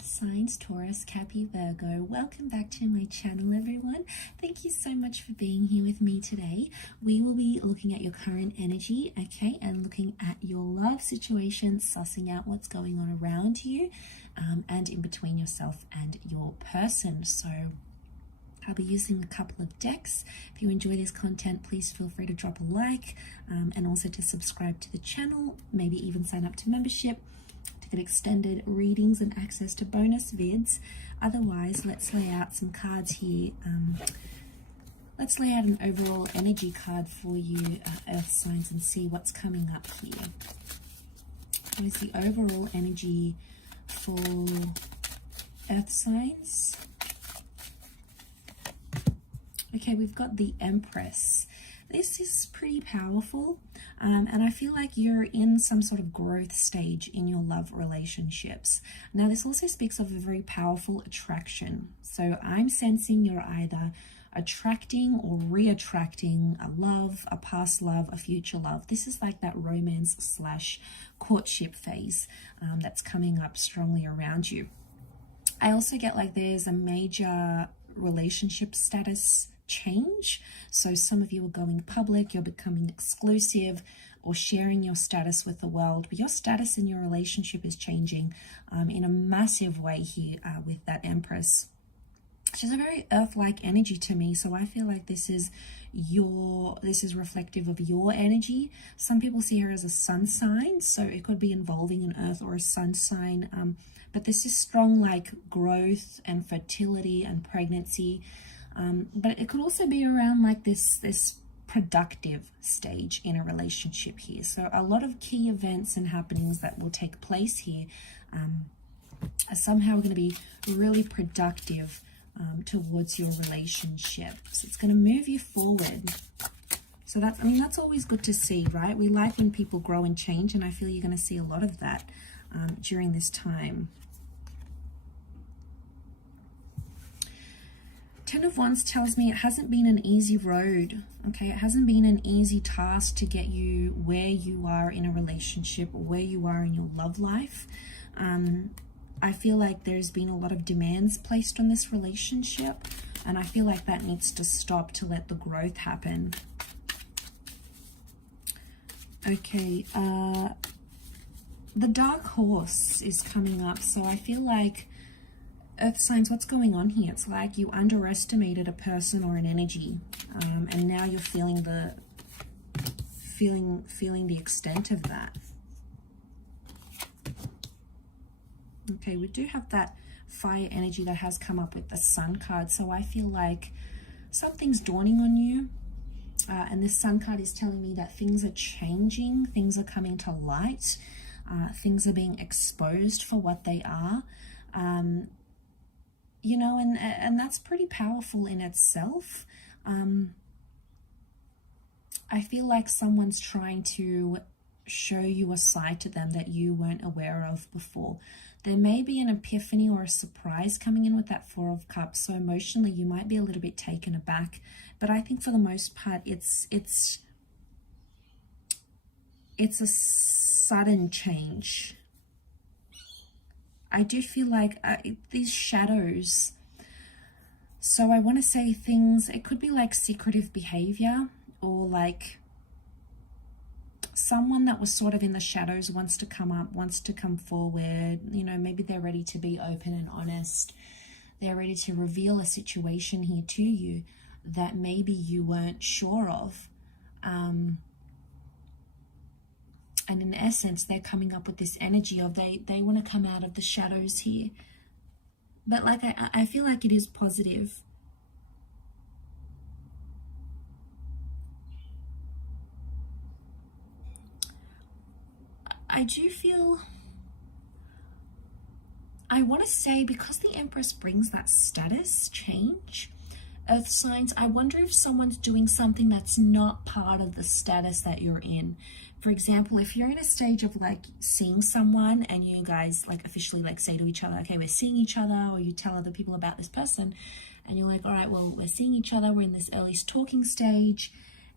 Earth signs, Taurus, Capi, Virgo. Welcome back to my channel, everyone. Thank you so much for being here with me today. We will be looking at your current energy, okay, and looking at your love situation, sussing out what's going on around you and in between yourself and your person. So I'll be using a couple of decks. If you enjoy this content, please feel free to drop a like and also to subscribe to the channel, maybe even sign up to membership to get extended readings and access to bonus vids. Otherwise, let's lay out some cards here. Let's lay out an overall energy card for you, Earth signs, and see what's coming up here. What is the overall energy for Earth signs? Okay, we've got the Empress. This is pretty powerful, and I feel like you're in some sort of growth stage in your love relationships. Now, this also speaks of a very powerful attraction. So I'm sensing you're either attracting or re-attracting a love, a past love, a future love. This is like that romance slash courtship phase that's coming up strongly around you. I also get like there's a major relationship status change. So some of you are going public, you're becoming exclusive or sharing your status with the world, but your status in your relationship is changing in a massive way here with that Empress. Which is a very earth-like energy to me, so I feel like this is reflective of your energy. Some people see her as a sun sign, so it could be involving an earth or a sun sign, but this is strong like growth and fertility and pregnancy, but it could also be around like this productive stage in a relationship here. So a lot of key events and happenings that will take place here are somehow going to be really productive towards your relationship. So it's going to move you forward. So that's, I mean, that's always good to see, right? We like when people grow and change, and I feel you're going to see a lot of that during this time. Ten of Wands tells me it hasn't been an easy road, okay? It hasn't been an easy task to get you where you are in a relationship or where you are in your love life. I feel like there's been a lot of demands placed on this relationship, and I feel like that needs to stop to let the growth happen. Okay, the Dark Horse is coming up, so I feel like Earth signs, what's going on here? It's like you underestimated a person or an energy, and now you're feeling the extent of that. Okay, we do have that fire energy that has come up with the Sun card. So I feel like something's dawning on you. And this Sun card is telling me that things are changing. Things are coming to light. Things are being exposed for what they are. You know, and that's pretty powerful in itself. I feel like someone's trying to show you a side to them that you weren't aware of before. There may be an epiphany or a surprise coming in with that Four of Cups, so emotionally you might be a little bit taken aback, but I think for the most part it's a sudden change. I do feel like these shadows, so I want to say things, it could be like secretive behavior, or like someone that was sort of in the shadows wants to come up, wants to come forward. You know, maybe they're ready to be open and honest. They're ready to reveal a situation here to you that maybe you weren't sure of. And in essence, they're coming up with this energy of they want to come out of the shadows here. But like I feel like it is positive. I do feel, I want to say, because the Empress brings that status change, Earth signs, I wonder if someone's doing something that's not part of the status that you're in. For example, if you're in a stage of like seeing someone and you guys like officially like say to each other, okay, we're seeing each other, or you tell other people about this person and you're like, all right, well, we're seeing each other, we're in this early talking stage,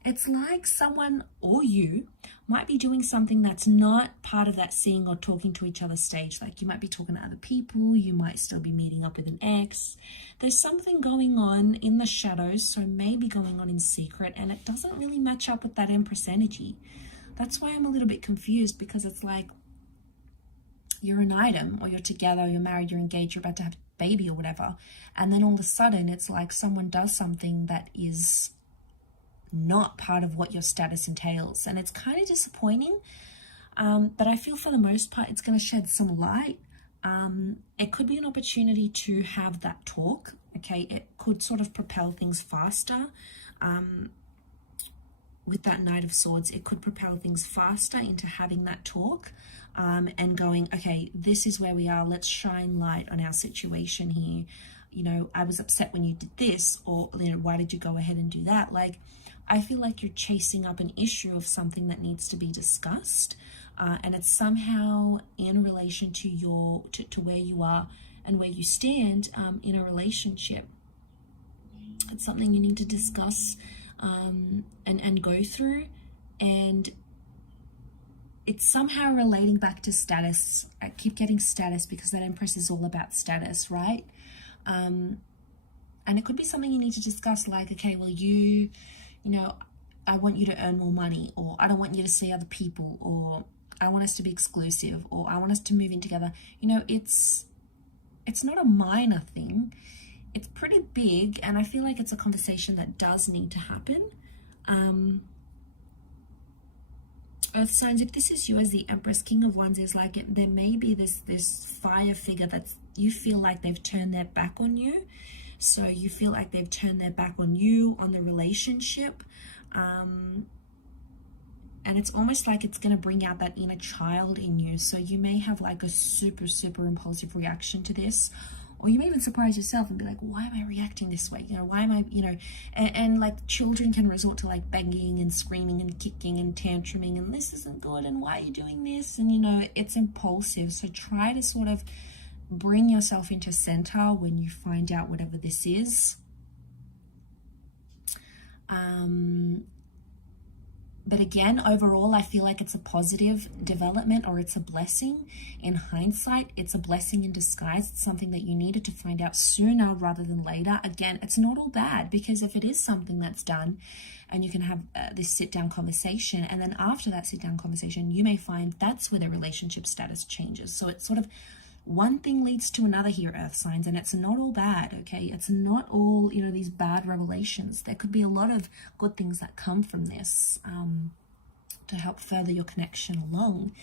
it's like someone or you might be doing something that's not part of that seeing or talking to each other stage. Like you might be talking to other people, you might still be meeting up with an ex. There's something going on in the shadows, so maybe going on in secret, and it doesn't really match up with that Empress energy. That's why I'm a little bit confused, because it's like you're an item, or you're together, or you're married, you're engaged, you're about to have a baby or whatever, and then all of a sudden it's like someone does something that is not part of what your status entails, and it's kind of disappointing, but I feel for the most part it's going to shed some light. It could be an opportunity to have that talk. Okay, it could sort of propel things faster. With that Knight of Swords, it could propel things faster into having that talk, and going, okay, this is where we are, let's shine light on our situation here. You know, I was upset when you did this, or, you know, why did you go ahead and do that? Like, I feel like you're chasing up an issue of something that needs to be discussed, and it's somehow in relation to your to where you are and where you stand in a relationship. It's something you need to discuss and go through, and it's somehow relating back to status. I keep getting status because that Empress is all about status, right? And it could be something you need to discuss, like, okay, well, you know, I want you to earn more money, or I don't want you to see other people, or I want us to be exclusive, or I want us to move in together. You know, it's not a minor thing. It's pretty big, and I feel like it's a conversation that does need to happen. Earth signs, if this is you as the Empress, King of Wands is like, there may be this fire figure that's, you feel like they've turned their back on you. So you feel like they've turned their back on you, on the relationship. And it's almost like it's going to bring out that inner child in you. So you may have like a super, super impulsive reaction to this. Or you may even surprise yourself and be like, why am I reacting this way? You know, why am I, you know, and like children can resort to like banging and screaming and kicking and tantruming, and this isn't good, and why are you doing this? And, you know, it's impulsive. So try to sort of bring yourself into center when you find out whatever this is. But again, overall, I feel like it's a positive development, or it's a blessing. In hindsight, it's a blessing in disguise. It's something that you needed to find out sooner rather than later. Again, it's not all bad, because if it is something that's done and you can have this sit-down conversation, and then after that sit-down conversation, you may find that's where the relationship status changes. So it's sort of one thing leads to another here, Earth signs, and it's not all bad, okay? It's not all, you know, these bad revelations. There could be a lot of good things that come from this to help further your connection along.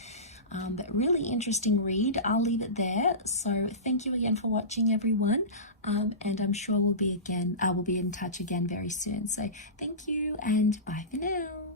But really interesting read. I'll leave it there. So thank you again for watching, everyone. And I'm sure we'll be in touch again very soon. So thank you, and bye for now.